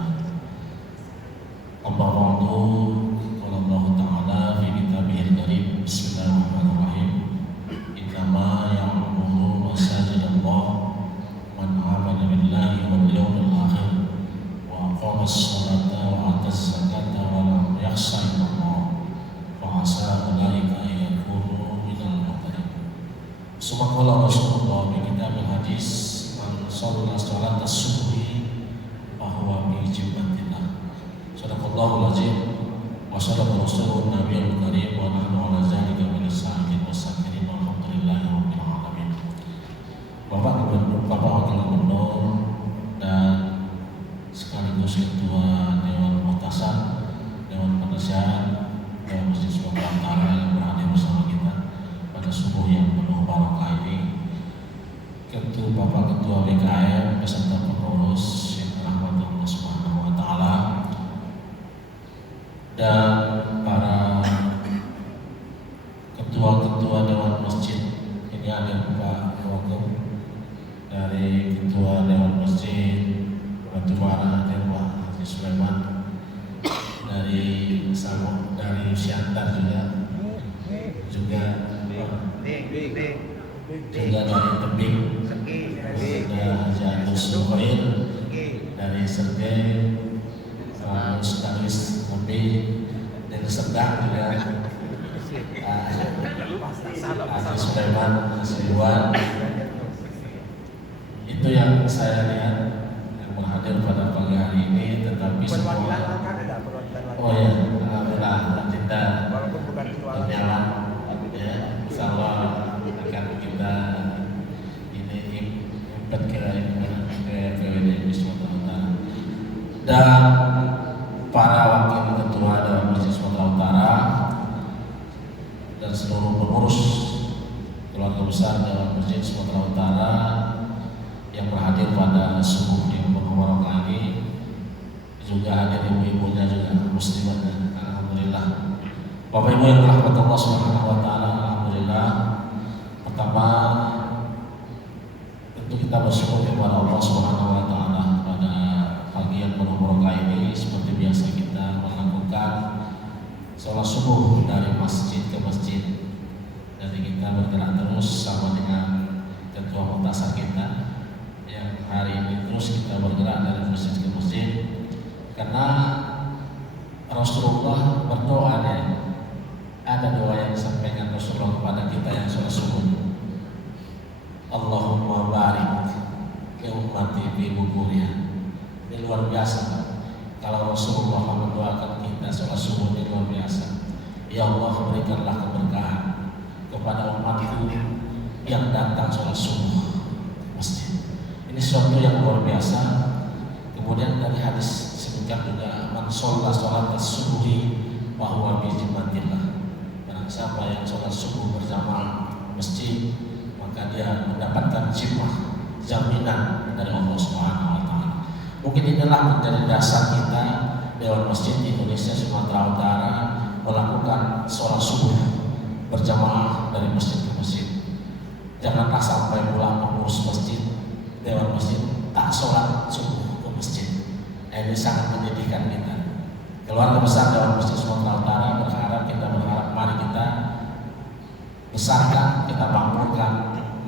Amma ba'du. Qala Allah Ta'ala fi kitabihil karim. Bismillahirrahmanirrahim. Innama ya'muru masajid Allah man amana billahi wal yawmil akhir wa aqama as-salata wa ata az-zakata wa lam yakhsha illa Allah fa asa ulaika an yakunu minal muhtadin. Subhanallah Rasulullah bi kitabil hadis man shalla salata subhi fa huwa bi jibbatillah. Sadaqallahul azim wa sadaqa rasulun nabiyul karim wa nahnu ala zalika min as-sa'idin was-sakirin walhamdulillahi rabbil alamin. Bapak Gubernur, Bapak Wakil Gubernur dan sekaligus Ketua Dewan yaitu Bapak Ketua BKM beserta pengurus yang dirahmati Allah Subhanahu wa taala dan para ketua-ketua Dewan Masjid. Ini ada Pak Wagub dari Ketua Dewan Masjid Batubara, ada Pak Haji Sulaiman dari Samuk, dari Syantar juga dari Tebing, ada Haji Agus Nuhair dari Serge, Pak Ustadz Nabi dari Sedang juga, Haji Sulaiman Siluan. Itu yang saya lihat yang berhadir pada pagi hari ini, tetapi semua oh ya, alhamdulillah kita berjalan ya, insyaallah akan kita ini impact ke PWD Sumatera Utara dan para wakil ketua Dewan Masjid Sumatera Utara dan seluruh pengurus keluarga besar Dewan Masjid Sumatera Utara yang berhadir pada subuh yang penuh barokah ini, juga hadir ibu-ibunya juga muslimat, alhamdulillah. Bapak Ibu yang dirahmati Allah Subhanahu wa taala, alhamdulillah. Pertama tentu kita bersyukur kepada Allah Subhanahu wa taala pada pagi yang penuh barokah ini. Seperti biasa kita melakukan sholat subuh dari masjid ke masjid. Jadi kita bergerak terus sama dengan ketua muktasar kita yang hari ini terus kita bergerak dari masjid ke masjid, karena Rasulullah berdoa ada doa yang disampaikan Rasulullah kepada kita yang sholat subuh. Allahumma barik li ummati fi bukuriha. Ini luar biasa. Kalau Rasulullah mendoakan kita sholat subuh, ini luar biasa. Ya Allah, berikanlah keberkahan kepada umatku yang datang sholat subuh masjid. Ini sesuatu yang luar biasa. Kemudian dari hadis sebutkan juga man sholat sholat subuhi bahwa bijimatillah. Barang siapa yang sholat subuh berjamaah masjid, maka dia mendapatkan jimmah, jaminan dari Allah Subhanahu wa taala. Mungkin inilah menjadi dasar kita Dewan Masjid Indonesia Sumatera Utara melakukan sholat subuh berjamaah dari masjid ke masjid. Janganlah sampai pulang mengurus masjid, Dewan Masjid tak sholat subuh ke masjid. Ini sangat menyedihkan kita. Keluarga besar Dewan Masjid Sumatera Utara berharap mari kita besarkan, kita bangunkan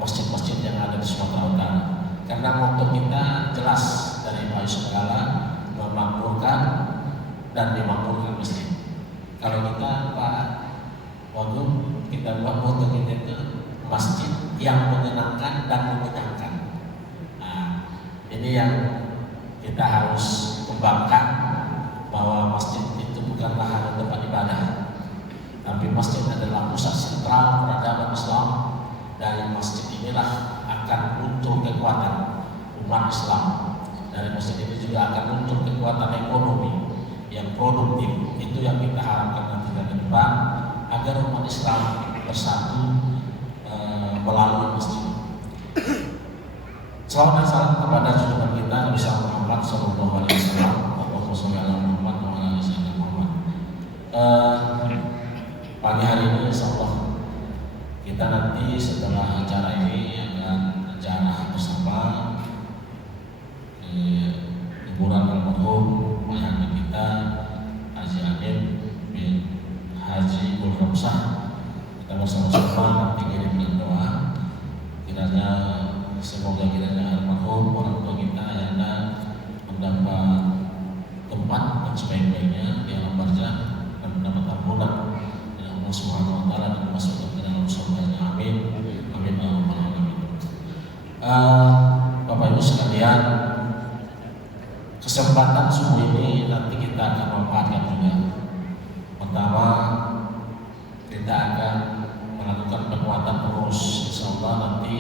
masjid-masjid yang ada di Sumatera Utara. Karena moto kita jelas dari Pak Yusuf Kala, memakmurkan dan dimakmurkan masjid. Kalau kita Pak Wagub, kita buat moto kita itu masjid yang menyenangkan dan menyenangkan. Nah, ini yang kita harus kembangkan, bahwa masjid itu bukanlah hanya tempat ibadah, tapi masjid adalah pusat sentral peradaban Islam. Dari masjid inilah akan muncul kekuatan umat Islam. Dari masjid ini juga akan muncul kekuatan ekonomi yang produktif. Itu yang kita harapkan nanti ke depan, agar umat Islam bersatu melalui masjid. Salam dan salam kepada junjungan kita Nabi Muhammad sallallahu alaihi wasallam. Allahumma shalli ala Muhammad wa ala ali sayyidina Muhammad. Pagi hari ini insyaallah kita nanti setelah acara ini akan acara bersama hiburan almarhum ayah kita Haji Amin bin Haji Bulhamsah. Kita bersama-sama nanti kirimkan doa, kiranya semoga kiranya almarhum orang tua kita ayahnya mendapat tempat yang sebaik-baiknya di alam barzah dan mendapat ampunan dari Allah Subhanahu wa taala dan masuk ke dalam surganya. Amin. Amin ya rabbal alamin. Bapak Ibu sekalian, kesempatan subuh ini nanti kita akan manfaatkan juga. Pertama, kita akan melakukan penguatan pengurus. Insyaallah nanti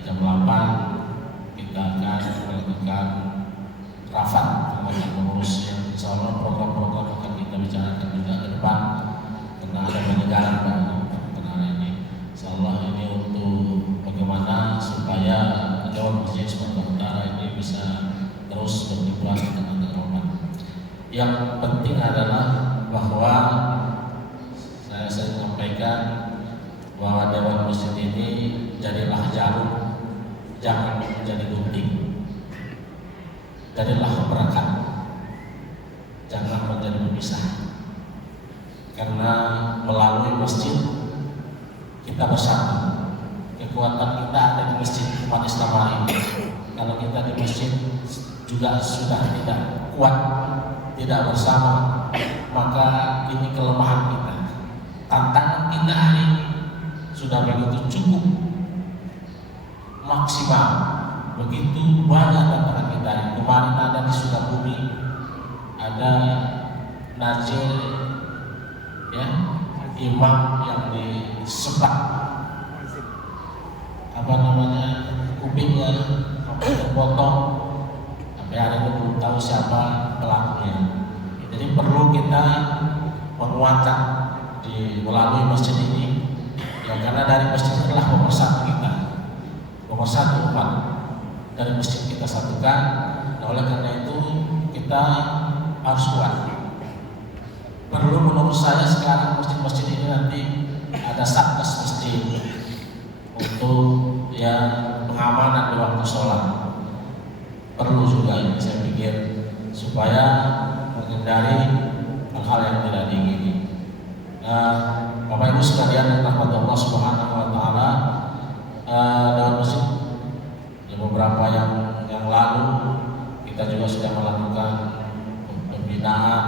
jam 8 kita akan melakukan rapat penguatan pengurus yang insyaallah program-program akan kita bicarakan juga ke depan, karena ada penyegaran baru perkenalan ini. Insyaallah ini untuk bagaimana supaya Yang penting adalah bahwa saya sampaikan bahwa Dewan Masjid ini jadilah jarum, jangan menjadi gunting. Jadilah berkat, jangan menjadi pemisah. Karena melalui masjid kita bersatu. Kekuatan kita ada di masjid umat Islam ini. Kalau kita di masjid juga sudah tidak kuat, tidak bersama, maka ini kelemahan kita. Tantangan kita hari ini sudah begitu cukup maksimal, begitu banyak tantangan kita. Kemarin ada di Sukabumi, ada Najil, ya, imam yang disebat kupingnya terpotong, sampai hari ini belum tahu siapa pelakunya. Jadi perlu kita menguatkan melalui masjid ini, ya, karena dari masjid itulah pemersatu kita, pemersatu umat. Dari masjid kita satukan. Nah, oleh karena itu kita harus kuat. Perlu menurut saya sekarang masjid-masjid ini nanti ada satgas masjid untuk ya pengamanan di waktu sholat. Perlu juga ini saya pikir supaya menghindari hal-hal yang tidak diingini. Bapak Ibu sekalian yang rahmat Allah Subhanahu wa taala, Dewan Masjid beberapa yang lalu kita juga sudah melakukan pembinaan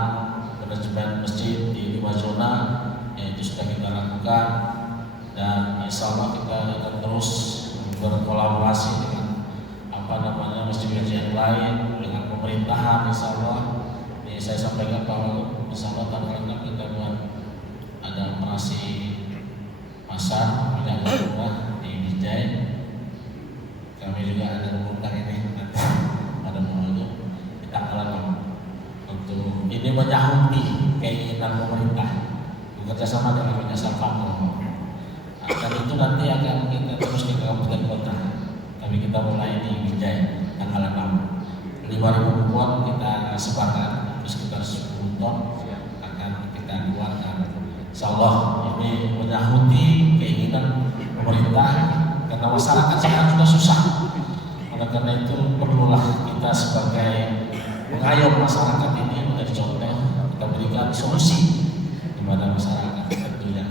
manajemen masjid di 5 zona, yaitu sudah kita lakukan, dan insya Allah kita akan terus berkolaborasi dengan masjid-masjid yang lain, dengan pemerintahan. Insya Allah ini saya sampaikan bahwa insya Allah tanggal 6 kita buat ada operasi pasar minyak curah di Bijay. Kami juga ada mengundang ini nanti pada mau itu di tanggal 6 untuk ini menyahut keinginan pemerintah bekerjasama dengan Yayasan Fakir. Dan itu nanti akan kita terus di kabupaten kota. Tapi kita mulai di Bijay tanggal 6. 5.000 kupon kita sebarkan, terus kita 10 ton akan kita keluarkan. Insyaallah ini menyahuti keinginan pemerintah, karena masyarakat sekarang sudah susah. Oleh karena itu perlulah kita sebagai pengayom masyarakat ini menjadi contoh, kita berikan solusi kepada masyarakat tentunya.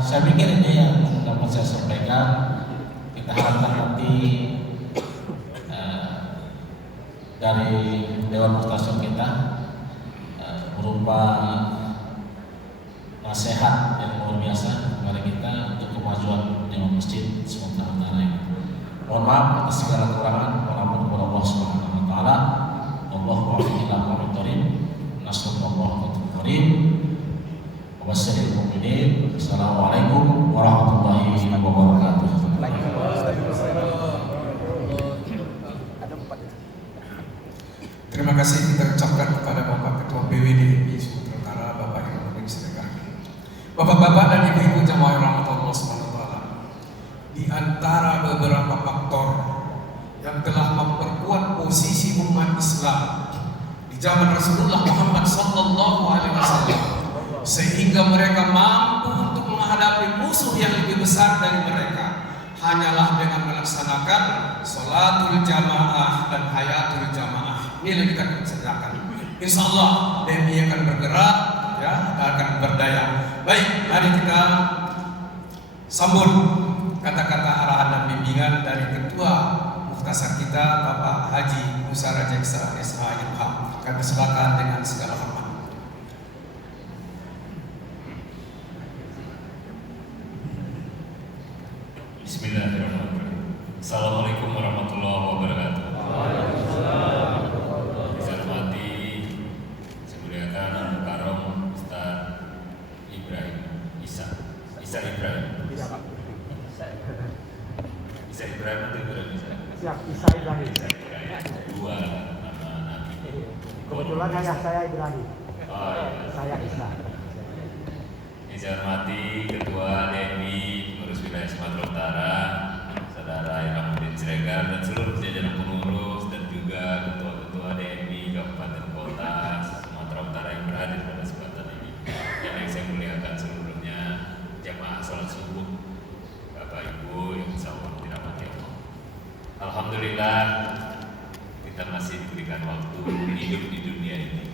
Saya pikir ini yang dapat saya sampaikan. Kita harapkan nanti dari Dewan Mustasyon kita berupa nasihat yang luar biasa kepada kita untuk kemajuan Dewan Masjid Sumatera Utara ini. Mohon maaf atas segala kekurangan. Walaupun kepada Allah Subhanahu wa taala. Allahu a'lam bishawab. Nasallallahu alaihi wa sallam. Mu'minin. Assalamualaikum warahmatullahi wabarakatuh. Terima kasih kita ucapkan kepada Bapak Ketua PWD Sumatera Utara, Bapak Irmawan Siregar. Bapak-bapak dan ibu-ibu jamaah rahmatullah SWT, di antara beberapa faktor yang telah memperkuat posisi umat Islam di zaman Rasulullah Muhammad SAW, sehingga mereka mampu untuk menghadapi musuh yang lebih besar dari mereka, hanyalah dengan melaksanakan sholatul jamaah dan hayatul jamaah. Ini yang kita kerjakan. Insya Allah DMI akan bergerak, ya, akan berdaya. Baik, mari kita sambut kata-kata arahan dan bimbingan dari Ketua Mukhtasar kita, Bapak Haji Musa Rajeksa SH.M.H. Kami silakan dengan segala hormat. Bismillahirrahmanirrahim. Assalamualaikum warahmatullahi wabarakatuh. Saya hormati, saya muliakan Al Karom Ustaz Ibrahim Isa Ibrahim. Isa Ibrahim atau Ibrahim Isa? Siap, Isa Ibrahim. Dua nama Nabi. Kebetulan ayah saya Ibrahim. Oh iya. Saya Isa. Ini saya hormati Ketua DMI Pengurus Wilayah Sumatera Utara, Saudara Irmawan Siregar, dan seluruh jajaran pengurus dan juga ketua-ketua DMI kabupaten kota Sumatera Utara yang berhadir pada kesempatan ini. Dan yang saya muliakan seluruhnya jamaah sholat subuh, Bapak Ibu yang insyaallah dirahmati Allah. Alhamdulillah kita masih diberikan waktu hidup di dunia ini,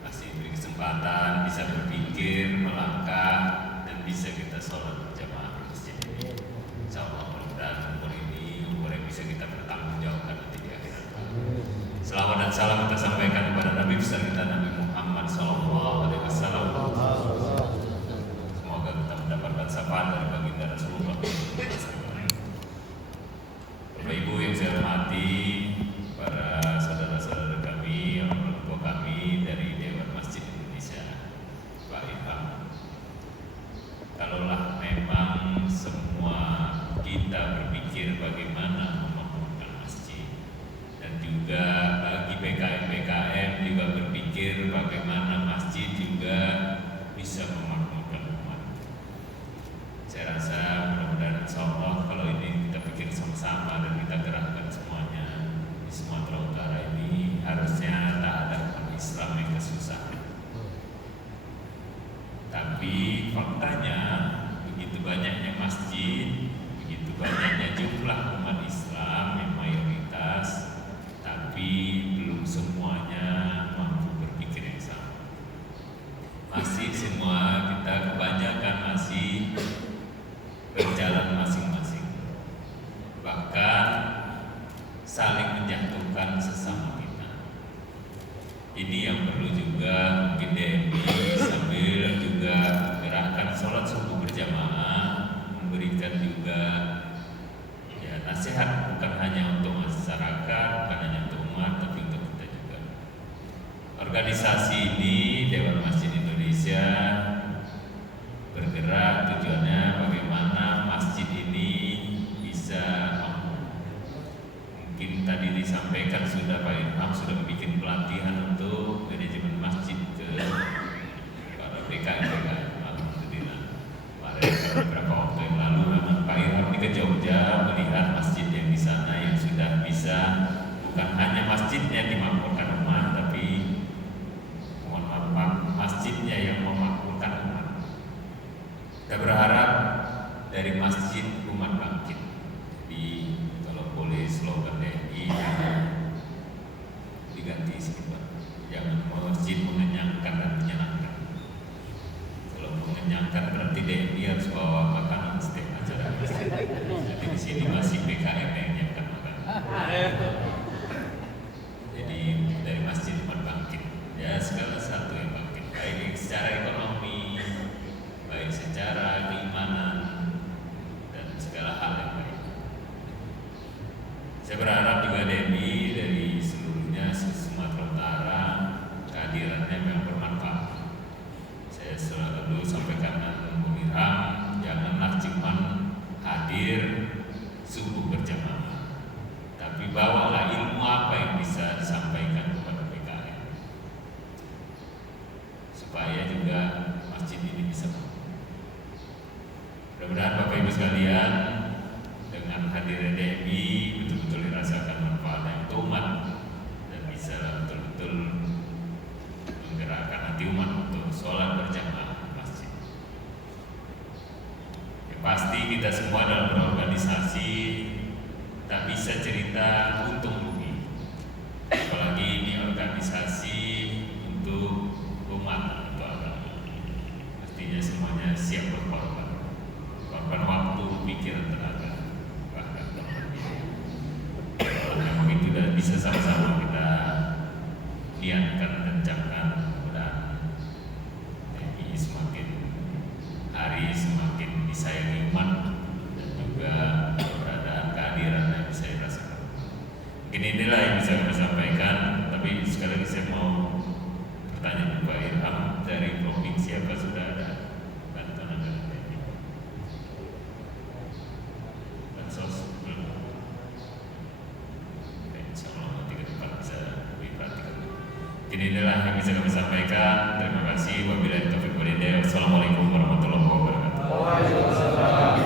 masih diberi kesempatan bisa berpikir, melangkah, dan bisa kita sholat berjamaah di masjid ini. Insyaallah mudah-mudahan umur ini umur yang bisa kita bertanggung jawabkan nanti di akhirat. Selawat dan salam kita sampaikan kepada Nabi besar kita Nabi Muhammad SAW. Semoga kita mendapatkan syafaat dari baginda Rasulullah. Bapak Ibu yang saya hormati, para saudara-saudara kami, orang tua kami dari Dewan Masjid Indonesia, Pak Ilham. Kalaulah memang semua kita berpikir bagaimana memakmurkan masjid, dan juga bagi BKM juga berpikir bagaimana masjid juga bisa memakmurkan umat. Saya rasa mudah-mudahan insyaallah kalau ini kita pikir sama-sama dan kita gerakkan semuanya di Sumatera Utara ini, harusnya tak ada umat Islam yang kesusahan. Tapi faktanya begitu banyaknya masjid, begitu banyaknya jumlah umat Islam yang mayoritas, tapi belum semuanya mampu berpikir yang sama. Masih semua kita kebanyakan masih berjalan masing-masing, bahkan saling menjatuhkan sesama kita. Ini yang perlu juga mungkin DMI sambil juga gerakan sholat subuh berjamaah memberikan juga ya nasihat, bukan hanya untuk masyarakat, bukan hanya untuk umat, tapi untuk kita juga. Organisasi ini Dewan Masjid Indonesia bergerak tujuannya bagaimana masjid ini bisa mungkin tadi disampaikan sudah Pak Ilham sudah bikin pelatihan untuk manajemen masjid ke para BKM. Alhamdulillah beberapa waktu yang lalu memang Pak Ilham ke Jogja melihat masjid yang di sana yang sudah bisa bukan hanya masjidnya dimakmurkan umat, tapi mohon maaf masjidnya yang memakmurkan umat. Kita berharap dari masjid umat bangkit. Jadi kalau boleh slogan DMI diganti sedikit, jangan masjid mengenyangkan dan menyenangkan. Kalau mengenyangkan berarti DMI harus bawa makanan setiap acara. Jadi di sini masih BKM yang menyiapkan makanan. Jadi dari masjid umat bangkit, ya segala satu yang bangkit, baik secara ekonomi, baik secara keimanan, dan segala hal yang baik. Saya berharap juga DMI dari seluruhnya Sumatera Utara kehadirannya memang bermanfaat. Saya selalu sampaikan Bung Ilham, janganlah cuma hadir subuh berjamaah, tapi bawalah ilmu apa yang bisa disampaikan kepada PKM supaya juga masjid ini bisa mudah-mudahan Bapak Ibu sekalian dengan hadirnya DMI betul-betul dirasakan manfaatnya untuk umat dan bisa betul-betul menggerakkan hati umat untuk sholat berjamaah di masjid. Ya, pasti kita semua dalam berorganisasi tak bisa cerita untung rugi, apalagi ini organisasi untuk umat atau agama. Mestinya semuanya siap berkorban, korban waktu, pikiran, tenaga, bahkan kalau memang itu sudah bisa sama-sama kita niatkan dan camkan, mudah-mudahan ini semakin hari semakin disayangi umat dan juga keberadaan kehadiran yang bisa dirasakan. Mungkin inilah yang bisa kami sampaikan, tapi sekali lagi saya mau bertanya Pak Ilham, dari provinsi apa sudah ada bantuan anggaran ini? Bansos belum? Insyaallah nanti ke depan bisa lebih perhatikan. Mungkin inilah yang bisa kami sampaikan. Terima kasih. Wabillahi taufiq wal hidayah. Wassalamualaikum warahmatullahi wabarakatuh. Waalaikumsalam.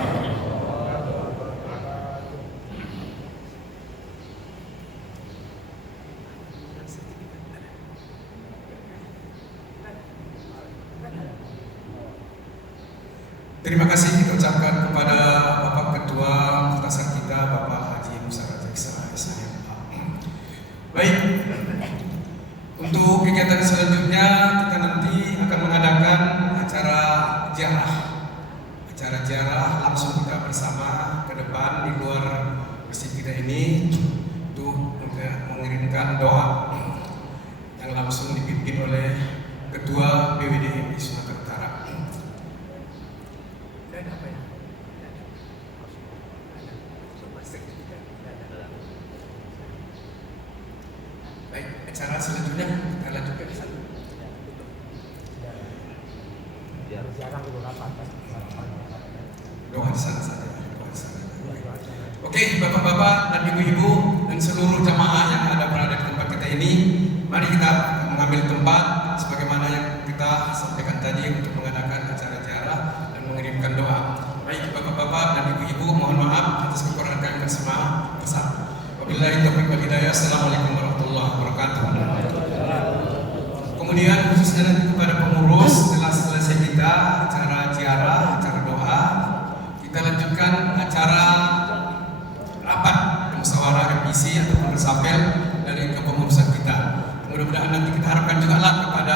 Terima kasih kita ucapkan kepada Bapak Ketua Muhtasar kita, Bapak Haji Musa Raja Islam. Baik, untuk kegiatan selanjutnya kita nanti akan mengadakan acara ziarah langsung kita bersama ke depan di luar masjid kita ini untuk mengirimkan doa yang langsung dipimpin oleh Ketua PWDMI Sumatera Utara. Baik, acara selanjutnya kita lanjutkan di sana. Berziarah dulu rapat kan. Doa di sana saja. Oke, bapak-bapak dan ibu-ibu dan seluruh jamaah yang berada di tempat kita ini, mari kita mengambil tempat sebagaimana yang kita sampaikan tadi untuk mengadakan acara ziarah dan mengirimkan doa. Baik, bapak-bapak dan ibu-ibu, mohon maaf atas kekurangan kami semua. Wabillahi taufiq wal hidayah. Assalamualaikum warahmatullahi wabarakatuh. Kemudian khususnya nanti kepada pengurus, setelah selesai kita acara ziarah, acara doa, kita lanjutkan acara rapat musyawarah revisi ataupun resapel dari kepengurusan kita. Mudah-mudahan nanti kita harapkan juga lah